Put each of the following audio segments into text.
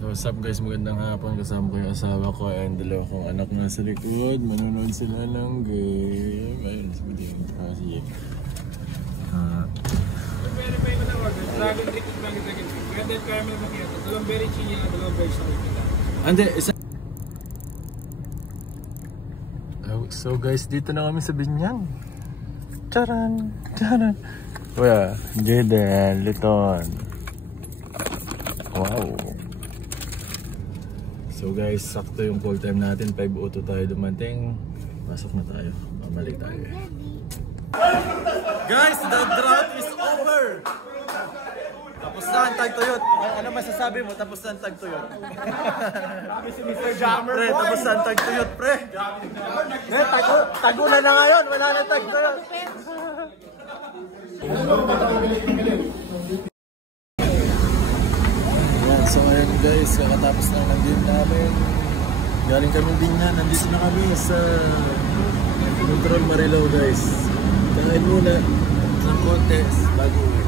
So what's up guys, magandang hapon. Kasama ko yung asawa ko and dalawa kong anak na sa likod. Manonood sila ng game. Ayun, si Buding. Si Jake. Verify ko na order. Dragon Trick at Dragon Trick. Ganda yung caramel macchiato. Dalawang berry chini at dalawang berry chocolate. Ande, isa. So guys, dito na kami sa Binyang. Charan! Charan! Kuya, Jaden, Liton. Wow! So guys, sakto yung call time natin. 5:02 tayo dumating. Pasok na tayo. Mamalik tayo. Guys, the drought is over! Tapos na ang tagtuyot. Ano masasabi mo? Tapos na ang tagtuyot. Sabi si Mr. Jammer, Pre, tapos na ang tagtuyot, pre. Pre, tagulan na ngayon. Wala na tagtuyot. Ayan, so ngayon guys, kakatapos na ng game namin. Galing kami Binyan. Nandito na kami sa Control Marilao guys. Kain muna ng contest bago uwi.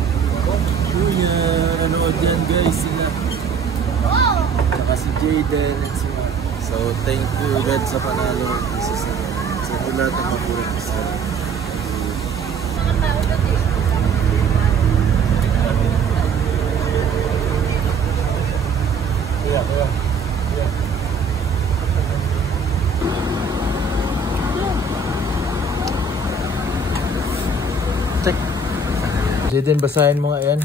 Kuya, nanood yan guys sila. Saka si Jaden and si Mark. So thank you God sa panalo. Sa lahat ng mapulit sa Kuya. Check. Jaden, basahin mo nga yan.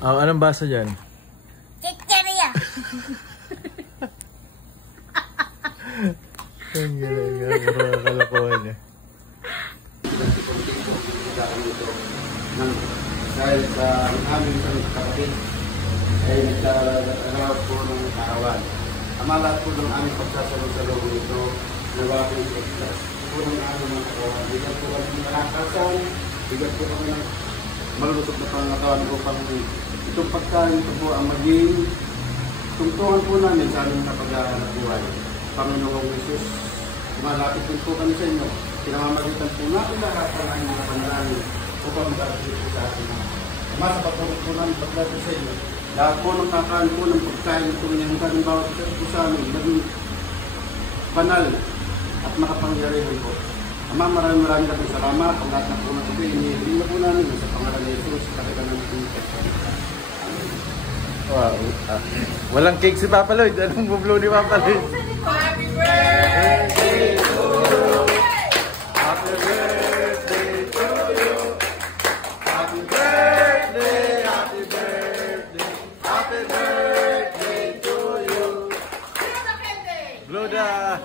Oh, anong basa dyan? Chicheria! Ang galang, marunong kalokohan eh. Dahil sa aming kapatid ay nagtaraw po ng kahawan. Amalat po ng aming pagsasalong sa loob nito na wapin sa ikas. Po ng aming mga kahawan. Bigyan po kami ng malakasan, bigyan po kami ng malusog na pangatawan upang itong pagkain ito po ang maging tungtungan po namin sa aming kapag-aaral buhay. Panginoong Jesus, malapit din po kami sa inyo. Pinamamagitan po natin lahat ang aming mga panalangin upang magkakasin po sa atin. Ama, sa pagpapagod po namin pagkakasin sa inyo. Lahat po ng kakain po ng pagkain ito ng kanin bawat po sa amin maging banal at makapangyarihan po. Ama, maraming na po salamat. Ang lahat na po na ito, inihiling na po namin sa pangalan ni Jesus, sa katigan ng Wow. Walang cake si Papa Lloyd. Anong bublo ni Papa Lloyd? Happy birthday to you! Happy birthday to you! Happy birthday, happy birthday, happy birthday to you! Blow da!